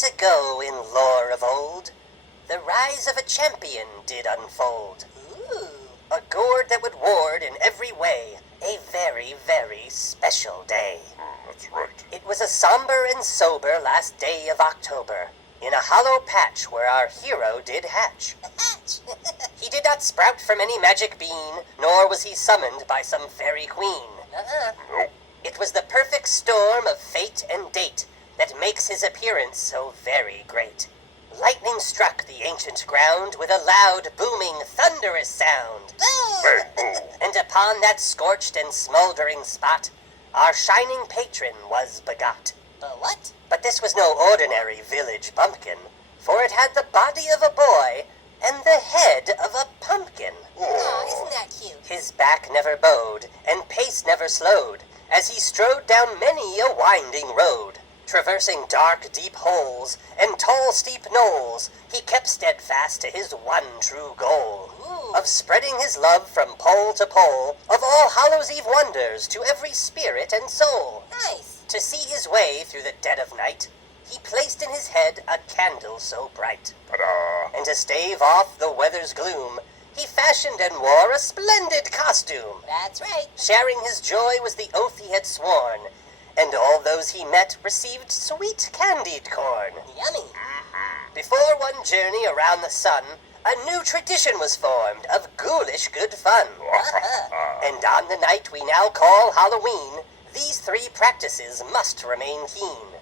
Centuries ago in lore of old, the rise of a champion did unfold. Ooh. A gourd that would ward in every way a very, very special day. That's right. It was a somber and sober last day of October, in a hollow patch where our hero did hatch. He did not sprout from any magic bean, nor was he summoned by some fairy queen. Nope. It was the perfect storm of fate and date that makes his appearance so very great. Lightning struck the ancient ground with a loud, booming, thunderous sound. And upon that scorched and smoldering spot, our shining patron was begot. What? But this was no ordinary village bumpkin, for it had the body of a boy and the head of a pumpkin. Oh, isn't that cute? His back never bowed, and pace never slowed, as he strode down many a winding road. Traversing dark, deep holes and tall, steep knolls, he kept steadfast to his one true goal. Ooh. Of spreading his love from pole to pole, of All Hallows Eve wonders to every spirit and soul. Nice. To see his way through the dead of night, he placed in his head a candle so bright. Ta-da! And to stave off the weather's gloom, he fashioned and wore a splendid costume. That's right. Sharing his joy was the oath he had sworn, and all those he met received sweet candied corn. Yummy. Before one journey around the sun, a new tradition was formed of ghoulish good fun. And on the night we now call Halloween, these three practices must remain keen.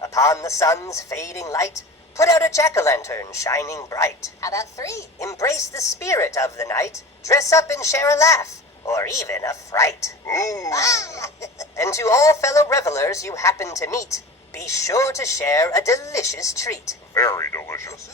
Upon the sun's fading light, put out a jack-o'-lantern shining bright. How about 3? Embrace the spirit of the night, dress up and share a laugh, or even a fright. Ooh. And to all fellow revelers you happen to meet, be sure to share a delicious treat. Very delicious.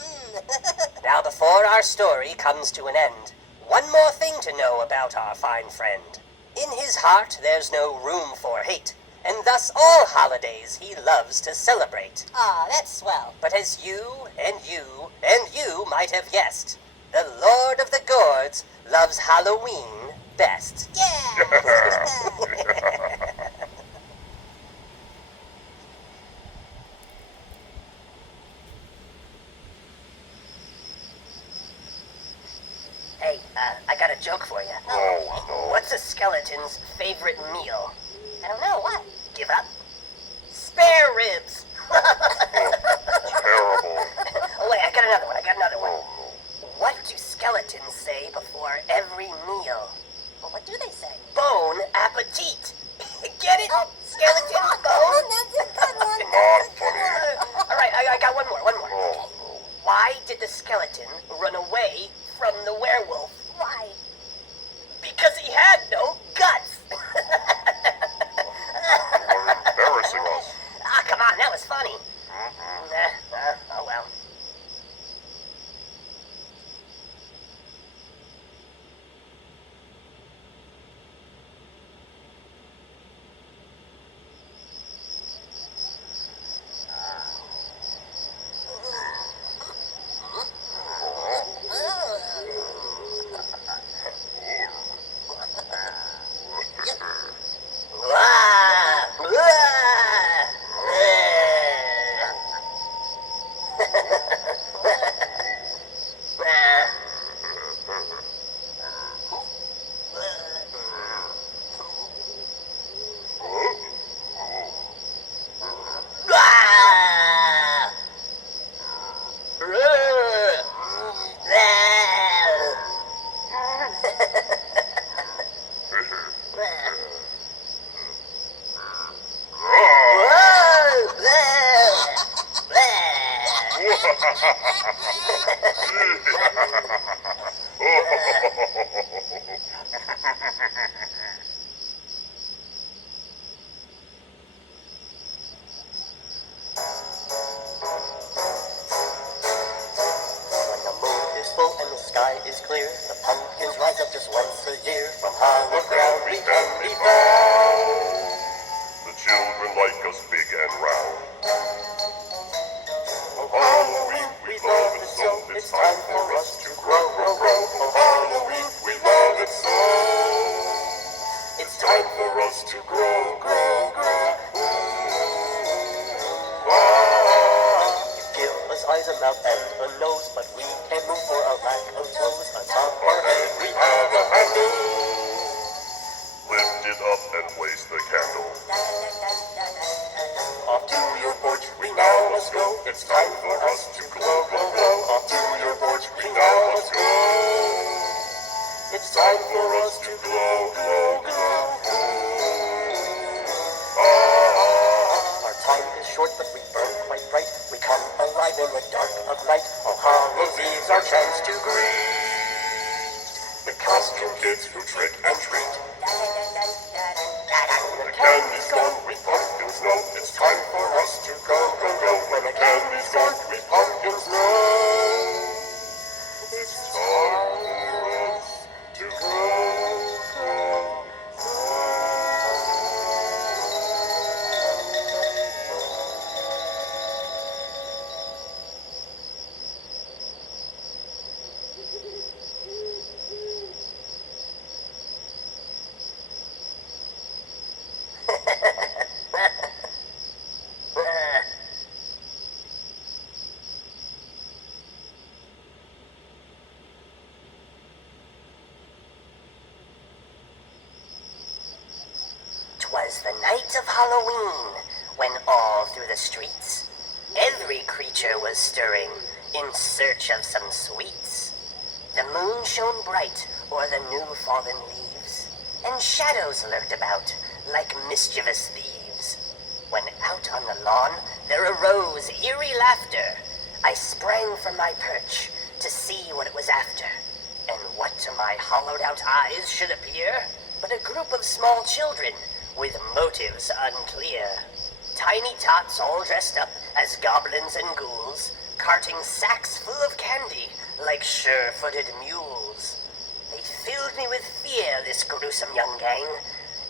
Now before our story comes to an end, one more thing to know about our fine friend. In his heart there's no room for hate, and thus all holidays he loves to celebrate. Aw, that's swell. But as you, and you, and you might have guessed, the Lord of the Gourds loves Halloween best. Yeah. Hey, I got a joke for you. Oh, no. What's a skeleton's favorite meal? I don't know what. Give up? Spare ribs! Terrible. Oh wait, I got another one. Oh, What do skeletons say before every meal? Well, what do they say? Bon appetit! Get it? Skeleton bone? That's a good one. Not funny. Alright, I got one more. Oh, no. Why did the skeleton run away from the werewolf? Why? Because he had no guts! You're embarrassing us. Ah, come on, that was funny. Oh well. When the moon is full and the sky is clear, the pumpkins rise up just once a year. From hollow ground we can be found. The children like us big and round. Oh, Halloween, we love it so. It's time for us to grow, grow, grow. Oh, Halloween, we love it so. It's time for us to grow, grow, grow. mouth and a nose, but we can't move for a lack of toes. On top our head we have a handle. Lift it up and place the candle. Off to your porch we now must go. It's time for us to glow, glow, glow. Off to your porch we now must go. It's time for us to glow, glow, glow. Our time is short, but we burn quite bright. We come alive in the dark of night. All Hallows Eve's our chance to greet the costume kids who trick and treat. When the candy's gone, we pumpkins know it's time for us to go, go, go. When the candy's gone, we pumpkins know it's time for us to go, go, Was the night of Halloween, when all through the streets every creature was stirring in search of some sweets. The moon shone bright o'er the new fallen leaves, and shadows lurked about like mischievous thieves. When out on the lawn there arose eerie laughter, I sprang from my perch to see what it was after, and what to my hollowed-out eyes should appear but a group of small children with motives unclear. Tiny tots all dressed up as goblins and ghouls, carting sacks full of candy like sure-footed mules. They filled me with fear, this gruesome young gang,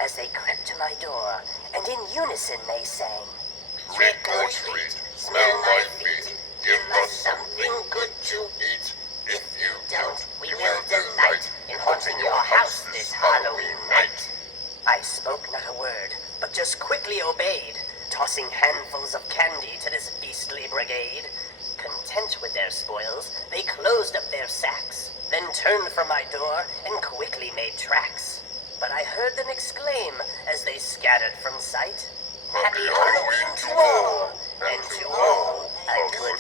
as they crept to my door, and in unison they sang, Trick or treat, smell my feet, give us something good to eat. If you don't, we will delight in haunting your house this Halloween night. I spoke not a word, but just quickly obeyed, tossing handfuls of candy to this beastly brigade. Content with their spoils, they closed up their sacks, then turned from my door and quickly made tracks. But I heard them exclaim as they scattered from sight, Happy Halloween to all, and to all a good